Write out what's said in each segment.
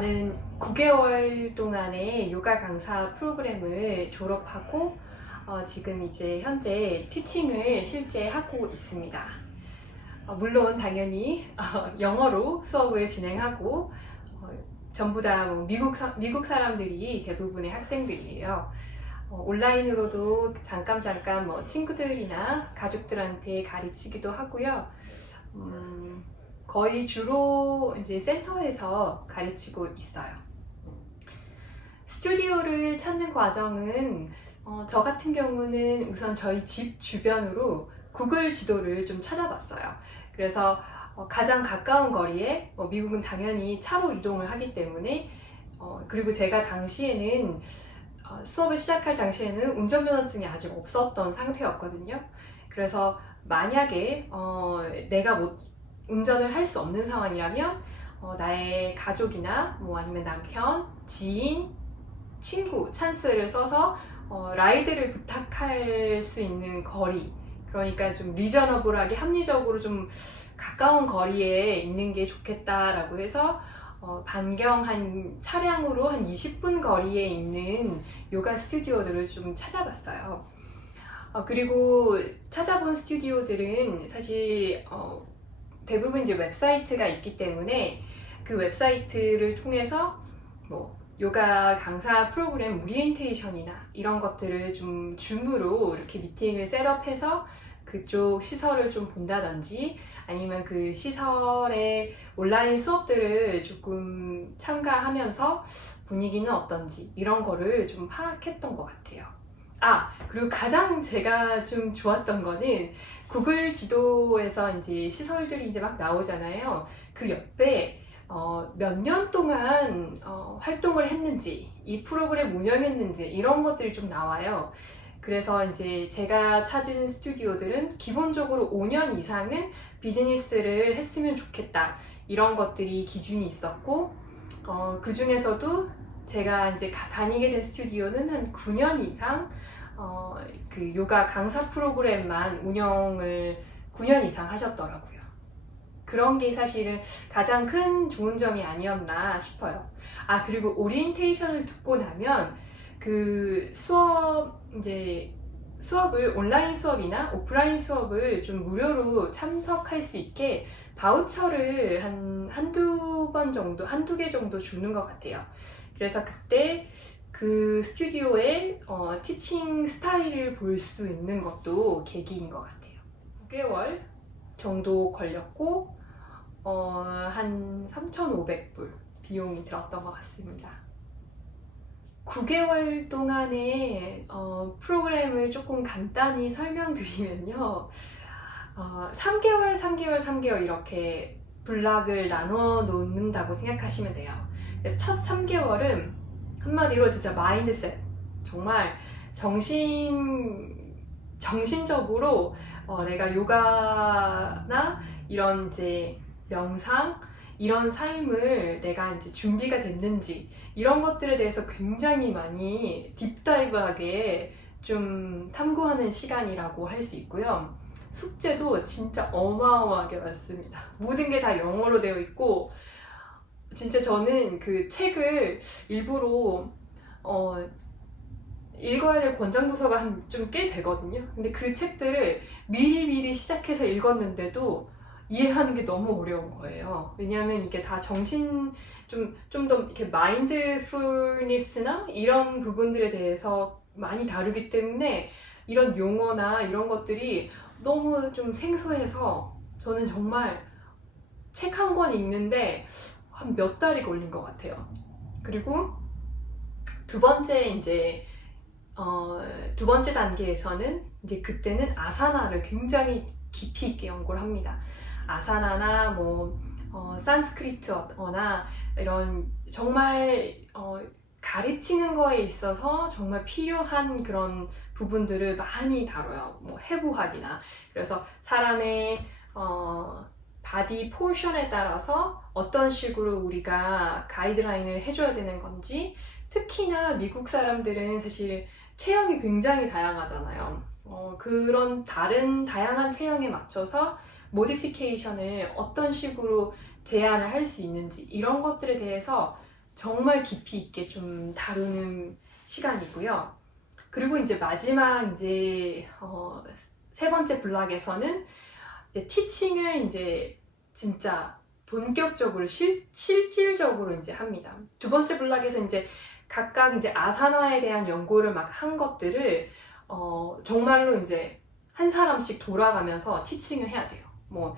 저는 9개월 동안의 요가 강사 프로그램을 졸업하고 지금 이제 현재 티칭을 실제 하고 있습니다. 물론 당연히 영어로 수업을 진행하고 전부 다 미국 사람들이 대부분의 학생들이에요. 온라인으로도 잠깐 친구들이나 가족들한테 가르치기도 하고요. 거의 주로 이제 센터에서 가르치고 있어요. 스튜디오를 찾는 과정은 저 같은 경우는 우선 저희 집 주변으로 구글 지도를 좀 찾아봤어요. 그래서 가장 가까운 거리에 미국은 당연히 차로 이동을 하기 때문에 그리고 제가 당시에는 수업을 시작할 당시에는 운전면허증이 아직 없었던 상태였거든요. 그래서 만약에 내가 운전을 할 수 없는 상황이라면 나의 가족이나 아니면 남편, 지인, 친구 찬스를 써서 라이드를 부탁할 수 있는 거리, 그러니까 좀 리저너블하게 합리적으로 좀 가까운 거리에 있는 게 좋겠다라고 해서 차량으로 한 20분 거리에 있는 요가 스튜디오들을 좀 찾아봤어요. 그리고 찾아본 스튜디오들은 사실 대부분 이제 웹사이트가 있기 때문에 그 웹사이트를 통해서 요가 강사 프로그램 오리엔테이션이나 이런 것들을 좀 줌으로 이렇게 미팅을 셋업해서 그쪽 시설을 좀 본다든지 아니면 그 시설의 온라인 수업들을 조금 참가하면서 분위기는 어떤지 이런 거를 좀 파악했던 것 같아요. 그리고 가장 제가 좀 좋았던 거는 구글 지도에서 이제 시설들이 이제 막 나오잖아요. 그 옆에 몇 년 동안 활동을 했는지, 이 프로그램 운영했는지 이런 것들이 좀 나와요. 그래서 이제 제가 찾은 스튜디오들은 기본적으로 5년 이상은 비즈니스를 했으면 좋겠다 이런 것들이 기준이 있었고 그 중에서도 제가 이제 다니게 된 스튜디오는 한 9년 이상 그 요가 강사 프로그램만 운영을 9년 이상 하셨더라고요. 그런 게 사실은 가장 큰 좋은 점이 아니었나 싶어요. 그리고 오리엔테이션을 듣고 나면 그 수업을 온라인 수업이나 오프라인 수업을 좀 무료로 참석할 수 있게 바우처를 한두 개 정도 주는 것 같아요. 그래서 그때 그 스튜디오의 티칭 스타일을 볼 수 있는 것도 계기인 것 같아요. 9개월 정도 걸렸고 한 3,500불 비용이 들었던 것 같습니다. 9개월 동안의 프로그램을 조금 간단히 설명드리면요. 3개월 이렇게 블락을 나눠 놓는다고 생각하시면 돼요. 그래서 첫 3개월은 한마디로 진짜 마인드셋, 정말 정신적으로 내가 요가나 이런 이제 명상 이런 삶을 내가 이제 준비가 됐는지 이런 것들에 대해서 굉장히 많이 딥다이브하게 좀 탐구하는 시간이라고 할 수 있고요. 숙제도 진짜 어마어마하게 많습니다. 모든 게 다 영어로 되어 있고 진짜 저는 그 책을 일부러 읽어야 될 권장도서가 좀 꽤 되거든요. 근데 그 책들을 미리 시작해서 읽었는데도 이해하는 게 너무 어려운 거예요. 왜냐하면 이게 다 좀 더 이렇게 마인드풀니스나 이런 부분들에 대해서 많이 다루기 때문에 이런 용어나 이런 것들이 너무 좀 생소해서 저는 정말 책 한 권 읽는데 한 몇 달이 걸린 것 같아요. 그리고 두 번째 단계에서는 이제 그때는 아사나를 굉장히 깊이 있게 연구를 합니다. 아사나나 산스크리트어나 이런 정말 가르치는 거에 있어서 정말 필요한 그런 부분들을 많이 다뤄요. 해부학이나. 그래서 사람의 바디 포션에 따라서 어떤 식으로 우리가 가이드라인을 해줘야 되는 건지, 특히나 미국 사람들은 사실 체형이 굉장히 다양하잖아요. 그런 다양한 체형에 맞춰서 모디피케이션을 어떤 식으로 제한을 할 수 있는지 이런 것들에 대해서 정말 깊이 있게 좀 다루는 시간이고요. 그리고 이제 마지막 이제 세 번째 블락에서는 이제 티칭을 이제 진짜 본격적으로 실질적으로 이제 합니다. 두 번째 블락에서 이제 각각 이제 아사나에 대한 연구를 막 한 것들을 정말로 이제 한 사람씩 돌아가면서 티칭을 해야 돼요. 뭐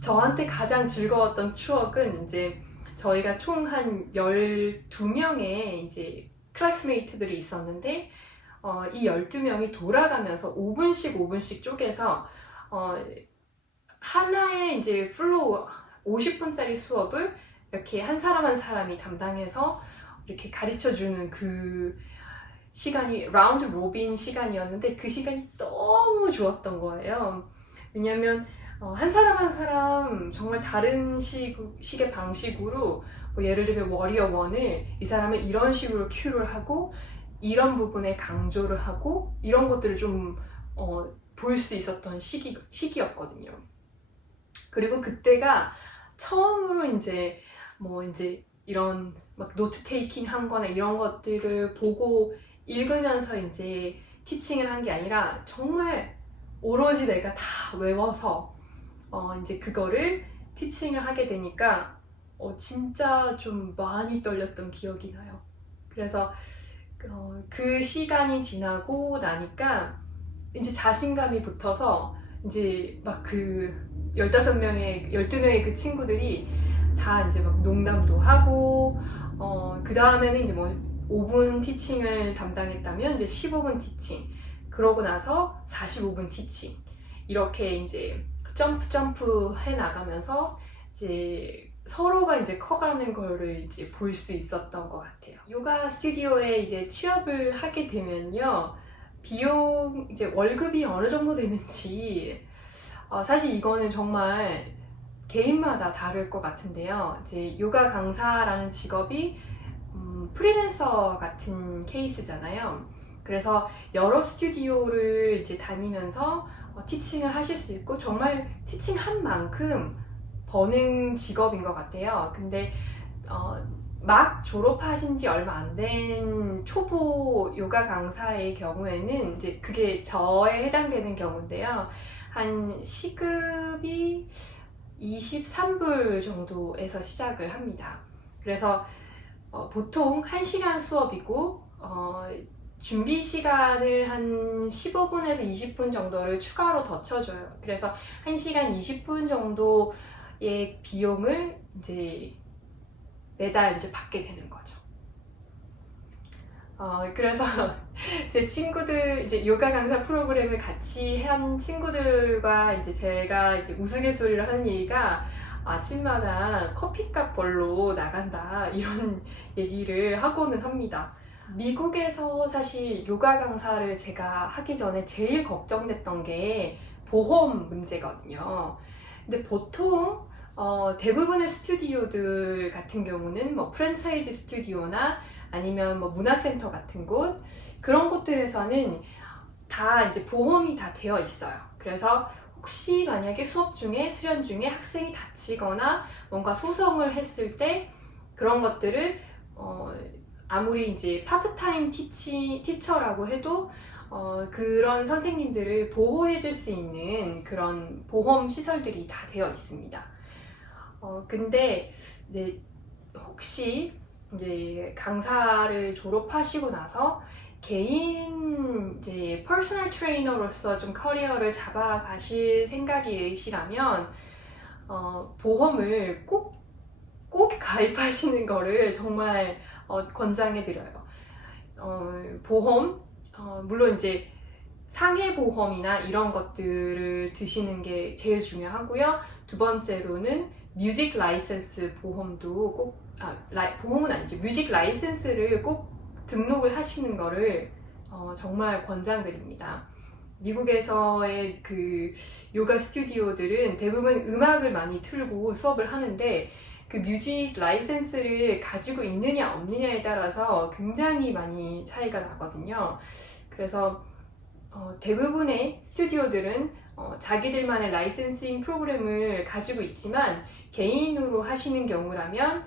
저한테 가장 즐거웠던 추억은 이제 저희가 총 한 12명의 이제 클래스메이트들이 있었는데 이 12명이 돌아가면서 5분씩 쪼개서 하나의 이제 플로우 50분짜리 수업을 이렇게 한 사람 한 사람이 담당해서 이렇게 가르쳐주는 그 시간이 라운드 로빈 시간이었는데 그 시간이 너무 좋았던 거예요. 왜냐면 한 사람 한 사람 정말 다른 식의 방식으로 뭐 예를 들면 워리어 1을 이 사람은 이런 식으로 큐를 하고 이런 부분에 강조를 하고 이런 것들을 좀 볼 수 있었던 시기였거든요. 그리고 그때가 처음으로 이제 뭐 이제 이런 막 노트 테이킹 한 거나 이런 것들을 보고 읽으면서 이제 티칭을 한 게 아니라 정말 오로지 내가 다 외워서 이제 그거를 티칭을 하게 되니까 진짜 좀 많이 떨렸던 기억이 나요. 그래서 그 시간이 지나고 나니까 이제 자신감이 붙어서 이제 막 그 15명의, 12명의 그 친구들이 다 이제 막 농담도 하고, 그 다음에는 이제 뭐 5분 티칭을 담당했다면 이제 15분 티칭, 그러고 나서 45분 티칭, 이렇게 이제 점프 해 나가면서 이제 서로가 이제 커가는 거를 이제 볼 수 있었던 것 같아요. 요가 스튜디오에 이제 취업을 하게 되면요, 비용, 이제 월급이 어느 정도 되는지, 사실 이거는 정말 개인마다 다를 것 같은데요. 이제 요가 강사라는 직업이 프리랜서 같은 케이스잖아요. 그래서 여러 스튜디오를 이제 다니면서 티칭을 하실 수 있고 정말 티칭한 만큼 버는 직업인 것 같아요. 근데 막 졸업하신 지 얼마 안 된 초보 요가 강사의 경우에는 이제 그게 저에 해당되는 경우인데요. 한 시급이 23불 정도에서 시작을 합니다. 그래서 보통 1시간 수업이고 준비 시간을 한 15분에서 20분 정도를 추가로 더 쳐줘요. 그래서 1시간 20분 정도의 비용을 이제 매달 이제 받게 되는 거죠. 그래서 제 친구들, 이제 요가 강사 프로그램을 같이 한 친구들과 이제 제가 이제 우스갯소리를 하는 얘기가 아침마다 커피값 벌로 나간다, 이런 얘기를 하고는 합니다. 미국에서 사실 요가 강사를 제가 하기 전에 제일 걱정됐던 게 보험 문제거든요. 근데 보통 대부분의 스튜디오들 같은 경우는 뭐 프랜차이즈 스튜디오나 아니면 뭐 문화센터 같은 곳, 그런 곳들에서는 다 이제 보험이 다 되어 있어요. 그래서 혹시 만약에 수업 중에, 수련 중에 학생이 다치거나 뭔가 소송을 했을 때 그런 것들을 아무리 이제 파트타임 티처라고 해도 그런 선생님들을 보호해 줄 수 있는 그런 보험 시설들이 다 되어 있습니다. 근데 네, 혹시 이제 강사를 졸업하시고 나서 개인 이제 퍼스널 트레이너로서 좀 커리어를 잡아가실 생각이시라면 보험을 꼭 가입하시는 거를 정말 권장해드려요. 보험, 물론 이제 상해보험이나 이런 것들을 드시는 게 제일 중요하고요. 두 번째로는 뮤직 라이센스 보험도 꼭, 보험은 아니지, 뮤직 라이센스를 꼭 등록을 하시는 거를 정말 권장드립니다. 미국에서의 그 요가 스튜디오들은 대부분 음악을 많이 틀고 수업을 하는데 그 뮤직 라이센스를 가지고 있느냐 없느냐에 따라서 굉장히 많이 차이가 나거든요. 그래서 대부분의 스튜디오들은 자기들만의 라이센싱 프로그램을 가지고 있지만 개인으로 하시는 경우라면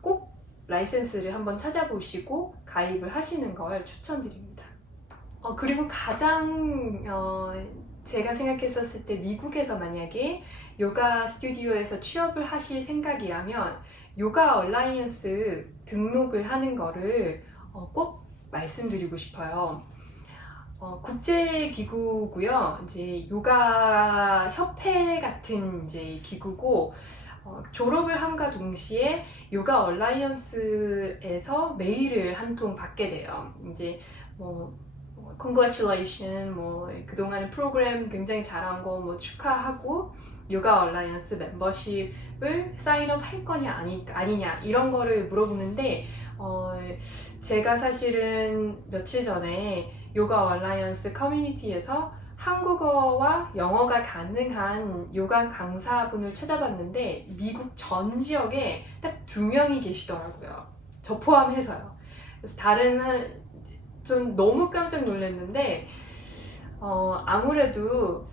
꼭 라이센스를 한번 찾아보시고 가입을 하시는 걸 추천드립니다. 그리고 가장 제가 생각했었을 때 미국에서 만약에 요가 스튜디오에서 취업을 하실 생각이라면 요가 얼라이언스 등록을 하는 거를 꼭 말씀드리고 싶어요. 국제기구고요. 이제 요가 협회 같은 이제 기구고, 졸업을 함과 동시에 요가 얼라이언스에서 메일을 한 통 받게 돼요. 이제 congratulation, 그동안 프로그램 굉장히 잘한 거 축하하고 요가 얼라이언스 멤버십을 사인업 할 거냐 아니냐 이런 거를 물어보는데, 제가 사실은 며칠 전에 요가 얼라이언스 커뮤니티에서 한국어와 영어가 가능한 요가 강사분을 찾아봤는데 미국 전 지역에 딱 2명이 계시더라고요. 저 포함해서요. 그래서 좀 너무 깜짝 놀랐는데, 아무래도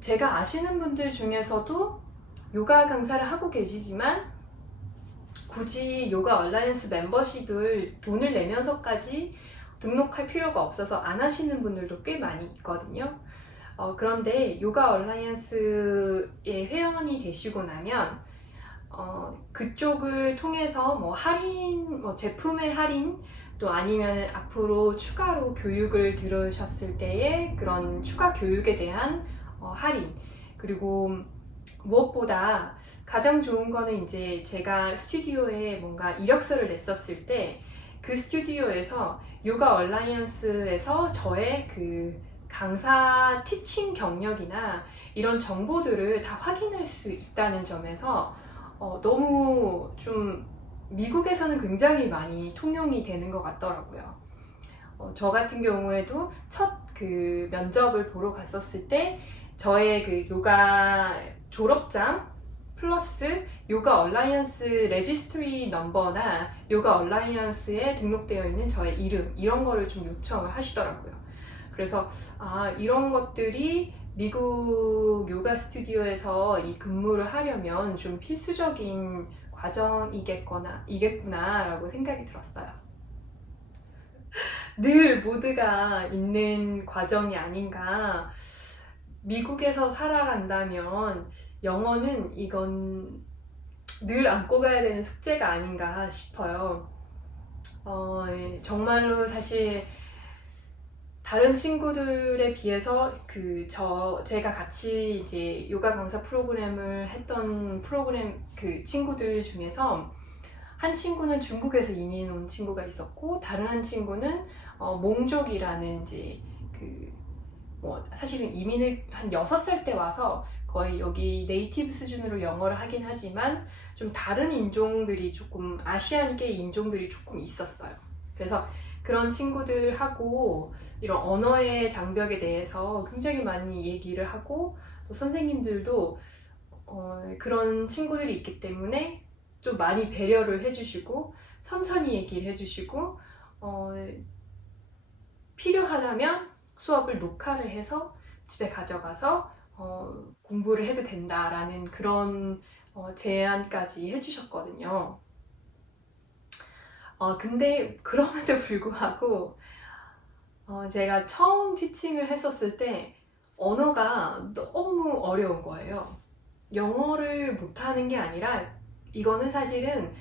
제가 아시는 분들 중에서도 요가 강사를 하고 계시지만 굳이 요가 얼라이언스 멤버십을 돈을 내면서까지 등록할 필요가 없어서 안 하시는 분들도 꽤 많이 있거든요. 그런데 요가 얼라이언스에 회원이 되시고 나면 그쪽을 통해서 할인, 제품의 할인, 또 아니면 앞으로 추가로 교육을 들으셨을 때의 그런 추가 교육에 대한 할인, 그리고 무엇보다 가장 좋은 거는 이제 제가 스튜디오에 뭔가 이력서를 냈었을 때 그 스튜디오에서 요가 얼라이언스에서 저의 그 강사 티칭 경력이나 이런 정보들을 다 확인할 수 있다는 점에서 너무 좀 미국에서는 굉장히 많이 통용이 되는 것 같더라고요. 저 같은 경우에도 첫 그 면접을 보러 갔었을 때 저의 그 요가 졸업장 플러스 요가 얼라이언스 레지스트리 넘버나 요가 얼라이언스에 등록되어 있는 저의 이름, 이런 거를 좀 요청을 하시더라고요. 그래서 이런 것들이 미국 요가 스튜디오에서 이 근무를 하려면 좀 필수적인 과정이겠구나 라고 생각이 들었어요. 늘 모두가 있는 과정이 아닌가. 미국에서 살아간다면 영어는 이건 늘 안고 가야 되는 숙제가 아닌가 싶어요. 정말로 사실 다른 친구들에 비해서 제가 같이 이제 요가 강사 프로그램을 했던 그 친구들 중에서 한 친구는 중국에서 이민 온 친구가 있었고, 다른 한 친구는 몽족이라는 이제 사실은 이민을 한 6살 때 와서 거의 여기 네이티브 수준으로 영어를 하긴 하지만 좀 다른 인종들이 조금 아시안계 인종들이 조금 있었어요. 그래서 그런 친구들하고 이런 언어의 장벽에 대해서 굉장히 많이 얘기를 하고, 또 선생님들도 그런 친구들이 있기 때문에 좀 많이 배려를 해주시고 천천히 얘기를 해주시고, 필요하다면 수업을 녹화를 해서 집에 가져가서 공부를 해도 된다라는 그런 제안까지 해주셨거든요. 근데 그럼에도 불구하고 제가 처음 티칭을 했었을 때 언어가 너무 어려운 거예요. 영어를 못하는 게 아니라 이거는 사실은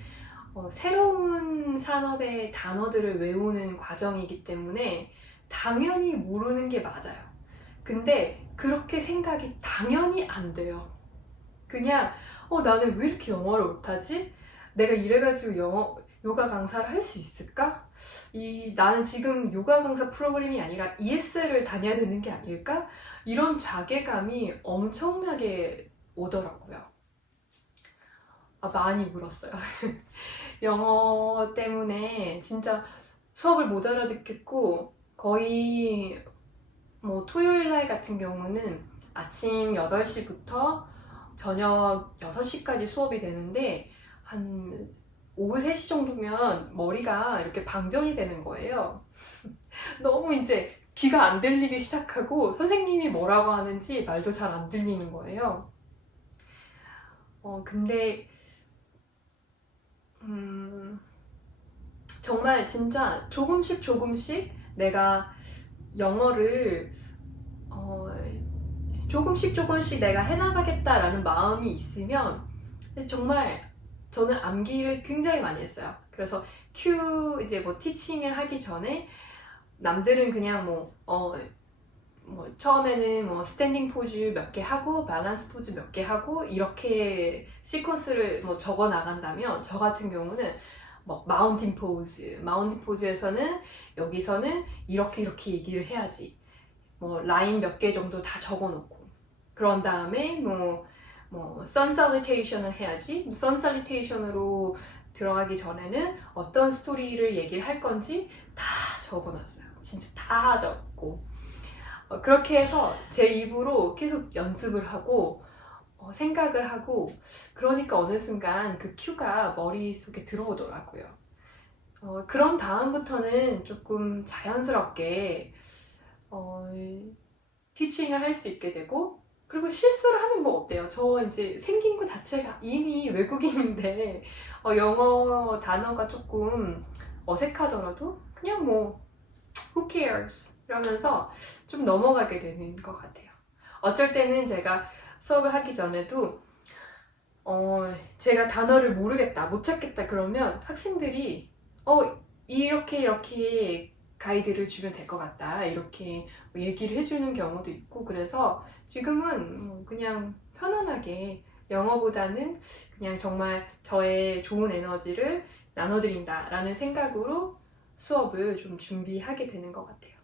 새로운 산업의 단어들을 외우는 과정이기 때문에 당연히 모르는 게 맞아요. 근데 그렇게 생각이 당연히 안 돼요. 그냥 나는 왜 이렇게 영어를 못하지? 내가 이래가지고 요가 강사를 할 수 있을까? 나는 지금 요가 강사 프로그램이 아니라 ESL을 다녀야 되는 게 아닐까? 이런 자괴감이 엄청나게 오더라고요. 많이 울었어요. 영어 때문에 진짜 수업을 못 알아듣겠고, 거의 토요일 날 같은 경우는 아침 8시부터 저녁 6시까지 수업이 되는데 한 오후 3시 정도면 머리가 이렇게 방전이 되는 거예요. 너무 이제 귀가 안 들리기 시작하고 선생님이 뭐라고 하는지 말도 잘 안 들리는 거예요. 근데 정말 진짜 조금씩 조금씩 내가 영어를 조금씩 조금씩 내가 해나가겠다라는 마음이 있으면 정말 저는 암기를 굉장히 많이 했어요. 그래서 이제 뭐 티칭을 하기 전에 남들은 그냥 처음에는 뭐 스탠딩 포즈 몇 개 하고 밸런스 포즈 몇 개 하고 이렇게 시퀀스를 뭐 적어 나간다면 저 같은 경우는 뭐 마운틴 포즈에서는 여기서는 이렇게 얘기를 해야지, 뭐 라인 몇 개 정도 다 적어 놓고 그런 다음에 선 살리테이션을 해야지, 선 살리테이션으로 들어가기 전에는 어떤 스토리를 얘기를 할 건지 다 적어 놨어요. 진짜 다 적고 그렇게 해서 제 입으로 계속 연습을 하고 생각을 하고, 그러니까 어느 순간 그 큐가 머릿속에 들어오더라고요. 그런 다음부터는 조금 자연스럽게 티칭을 할 수 있게 되고, 그리고 실수를 하면 뭐 어때요? 저 이제 생긴 것 자체가 이미 외국인인데 영어 단어가 조금 어색하더라도 그냥 뭐 who cares 이러면서 좀 넘어가게 되는 것 같아요. 어쩔 때는 제가 수업을 하기 전에도 제가 단어를 모르겠다, 못 찾겠다 그러면 학생들이 이렇게 가이드를 주면 될 것 같다 이렇게 얘기를 해주는 경우도 있고, 그래서 지금은 그냥 편안하게 영어보다는 그냥 정말 저의 좋은 에너지를 나눠드린다라는 생각으로 수업을 좀 준비하게 되는 것 같아요.